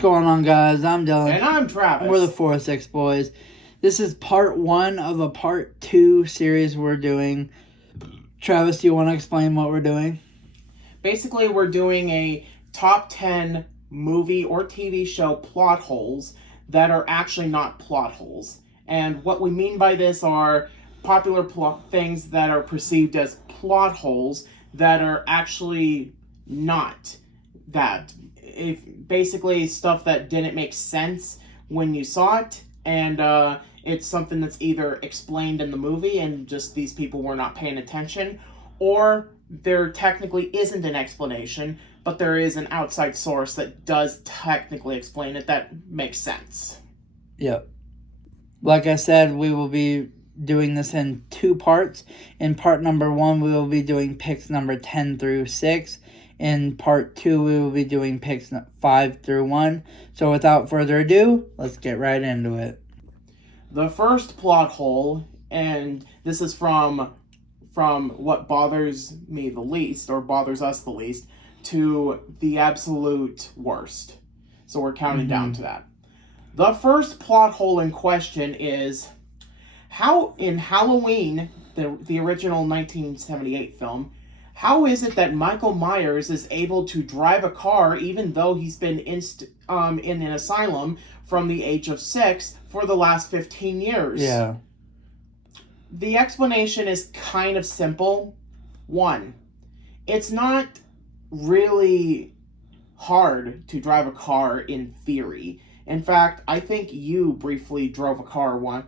going on, guys? I'm Dylan. And I'm Travis. And we're the 406 Boys. This is part 1 of a part 2 series we're doing. Travis, do you want to explain what we're doing? Basically, we're doing a top 10 movie or TV show plot holes that are actually not plot holes. And what we mean by this are popular things that are perceived as plot holes that are actually not that. Basically stuff that didn't make sense when you saw it, and it's something that's either explained in the movie and just these people were not paying attention, or there technically isn't an explanation, but there is an outside source that does technically explain it that makes sense. Yep. Like I said, we will be doing this in 2 parts. In part number 1, we will be doing picks number 10 through 6. In part 2, we will be doing picks 5 through 1. So without further ado, let's get right into it. The first plot hole, and this is from what bothers me the least, or bothers us the least, to the absolute worst. So we're counting down to that. The first plot hole in question is how in Halloween, the original 1978 film, how is it that Michael Myers is able to drive a car even though he's been in an asylum from the age of 6 for the last 15 years? Yeah. The explanation is kind of simple. 1, it's not really hard to drive a car in theory. In fact, I think you briefly drove a car one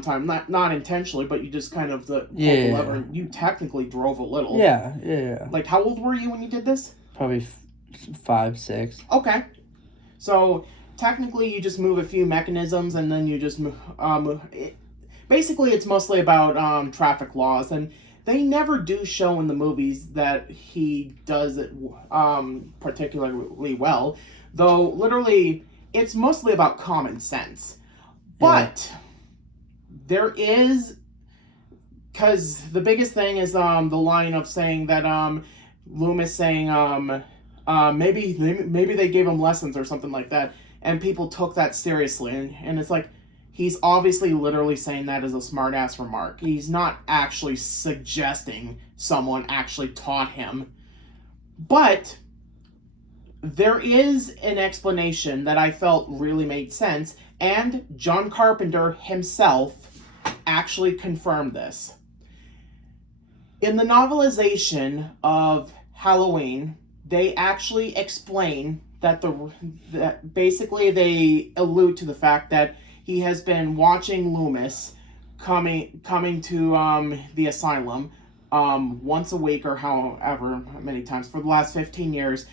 time, not intentionally, but you just kind of pulled the lever, and you technically drove a little. Yeah. Like, how old were you when you did this? Probably 5, 6. Okay. So, technically, you just move a few mechanisms, and then you just basically, it's mostly about traffic laws, and they never do show in the movies that he does it particularly well, though literally it's mostly about common sense. But there is, because the biggest thing is the line of saying that Loomis saying maybe they gave him lessons or something like that, and people took that seriously, and it's like, he's obviously literally saying that as a smart-ass remark. He's not actually suggesting someone actually taught him. But there is an explanation that I felt really made sense, and John Carpenter himself actually confirmed this. In the novelization of Halloween, they actually explain that basically they allude to the fact that he has been watching Loomis coming to the asylum once a week or however many times for the last 15 years,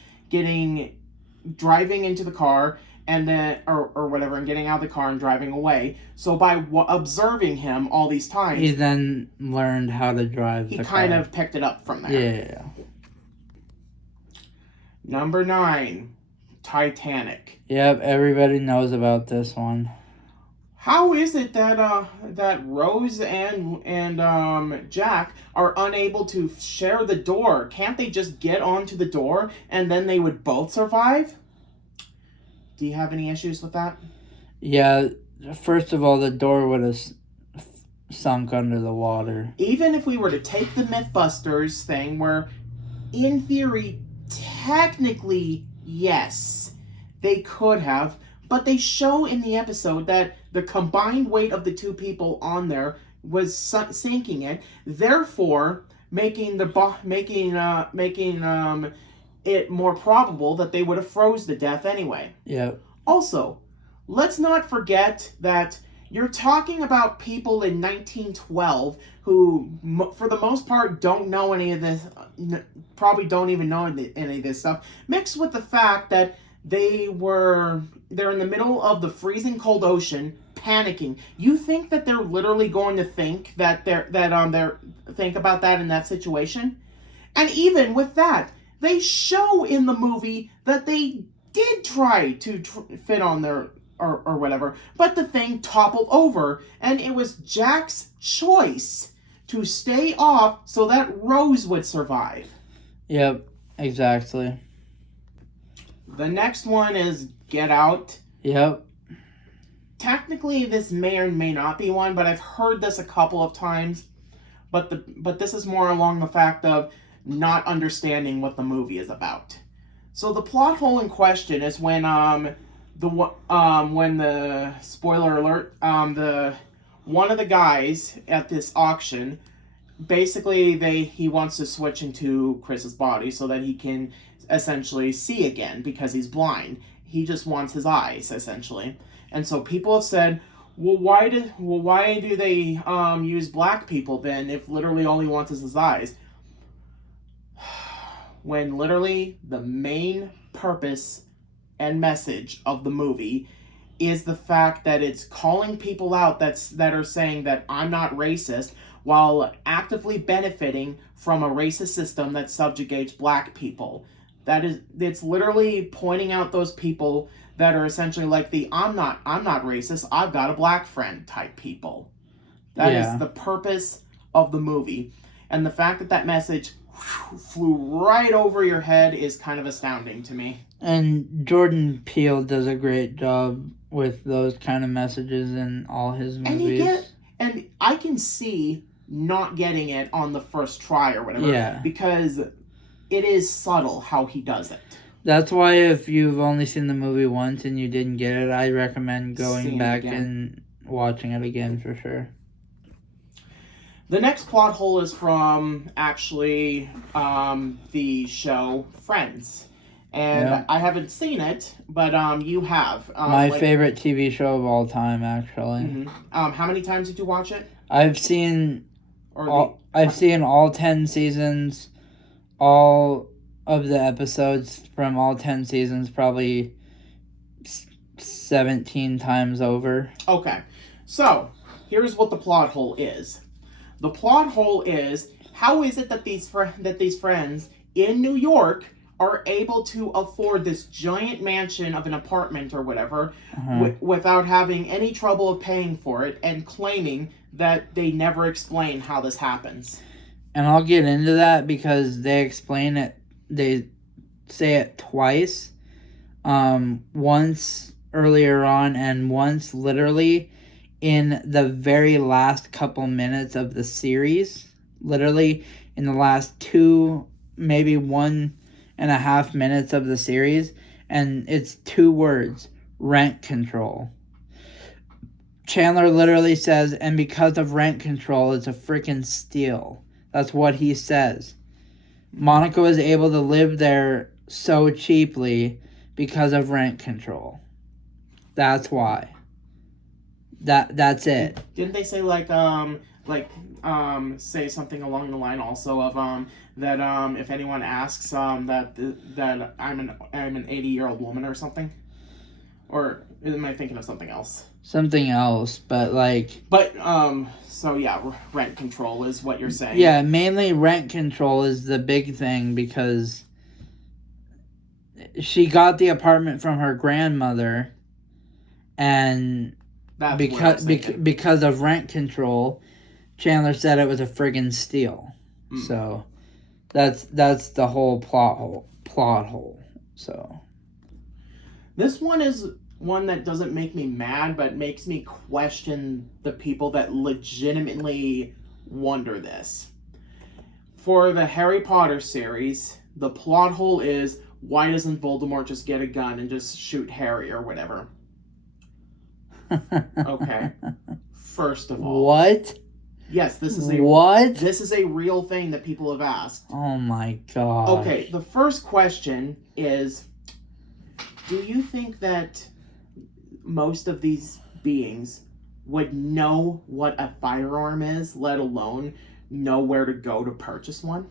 driving into the car and then or whatever, and getting out of the car and driving away. So by observing him all these times, he then learned how to drive the car. He kind of picked it up from there. Yeah. Number 9, Titanic. Yep, everybody knows about this one. How is it that Rose and Jack are unable to share the door? Can't they just get onto the door and then they would both survive? Do you have any issues with that? Yeah, first of all, the door would have sunk under the water. Even if we were to take the Mythbusters thing, where in theory, technically, yes, they could have, but they show in the episode that the combined weight of the 2 people on there was sinking it, therefore making it more probable that they would have froze to death anyway. Yeah. Also, let's not forget that you're talking about people in 1912 who, for the most part, don't know any of this, probably don't even know any of this stuff, mixed with the fact that they're in the middle of the freezing cold ocean, panicking. You think that they're literally going to think that think about that in that situation? And even with that, they show in the movie that they did try to fit on their or whatever, but the thing toppled over, and it was Jack's choice to stay off so that Rose would survive. Yep, exactly. The next one is Get Out. Yep. Technically, this may or may not be one, but I've heard this a couple of times. But this is more along the fact of not understanding what the movie is about. So the plot hole in question is when the spoiler alert, the one of the guys at this auction, basically he wants to switch into Chris's body so that he can essentially see again because he's blind. He just wants his eyes essentially. And so people have said, well, why do they use black people then if literally all he wants is his eyes? When literally the main purpose and message of the movie is the fact that it's calling people out that are saying that I'm not racist while actively benefiting from a racist system that subjugates black people. It's literally pointing out those people that are essentially like the I'm not racist, I've got a black friend type people. That is the purpose of the movie. And the fact that message flew right over your head is kind of astounding to me. And Jordan Peele does a great job with those kind of messages in all his movies. And I can see not getting it on the first try or whatever. Yeah. Because it is subtle how he does it. That's why if you've only seen the movie once and you didn't get it, I recommend going back and watching it again for sure. The next plot hole is from actually the show Friends. And I haven't seen it, but you have. My favorite TV show of all time, actually. Mm-hmm. How many times did you watch it? I've seen all 10 seasons, all of the episodes from all 10 seasons, probably 17 times over. Okay, so here's what the plot hole is. The plot hole is, how is it that these friends in New York are able to afford this giant mansion of an apartment or whatever without having any trouble of paying for it and claiming that they never explain how this happens? And I'll get into that because they explain it. They say it twice. Once earlier on and once literally in the very last couple minutes of the series. Literally in the last 2, maybe 1.5 minutes of the series. And it's 2 words. Rent control. Chandler literally says, and because of rent control, it's a freaking steal. That's what he says. Monica was able to live there so cheaply because of rent control. That's why. That's it. Didn't they say say something along the line also of that if anyone asks that I'm an 80-year-old woman or something? Or am I thinking of something else? Something else, but so yeah, rent control is what you're saying. Yeah, mainly rent control is the big thing because she got the apartment from her grandmother, and because of rent control, Chandler said it was a friggin' steal. So that's the whole plot hole. So this one is one that doesn't make me mad, but makes me question the people that legitimately wonder this. For the Harry Potter series, the plot hole is, why doesn't Voldemort just get a gun and just shoot Harry or whatever? Okay. First of all. What? Yes, this is a real thing that people have asked. Oh my god. Okay, the first question is, do you think that most of these beings would know what a firearm is, let alone know where to go to purchase one?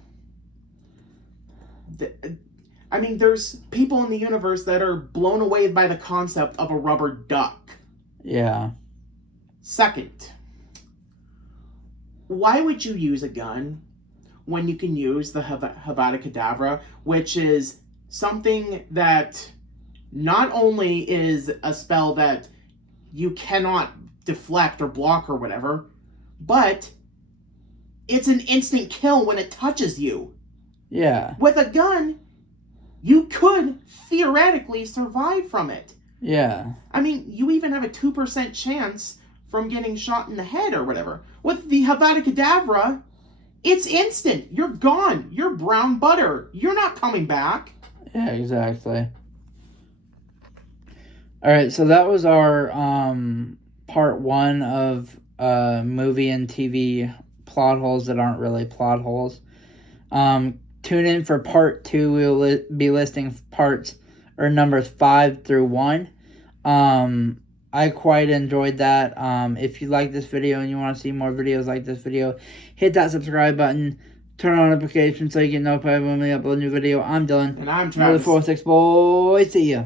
I mean, there's people in the universe that are blown away by the concept of a rubber duck. Yeah. Second, why would you use a gun when you can use the Avada Kedavra, which is something that not only is a spell that you cannot deflect or block or whatever, but it's an instant kill when it touches you. Yeah. With a gun, you could theoretically survive from it. Yeah. I mean, you even have a 2% chance from getting shot in the head or whatever. With the Avada Kedavra, it's instant. You're gone. You're brown butter. You're not coming back. Yeah, exactly. All right, so that was our part 1 of movie and TV plot holes that aren't really plot holes. Tune in for part 2. We will be listing parts or numbers 5 through 1. I quite enjoyed that. If you like this video and you want to see more videos like this video, hit that subscribe button. Turn on notifications so you get notified when we upload a new video. I'm Dylan. And I'm Travis. 406 boys. See ya.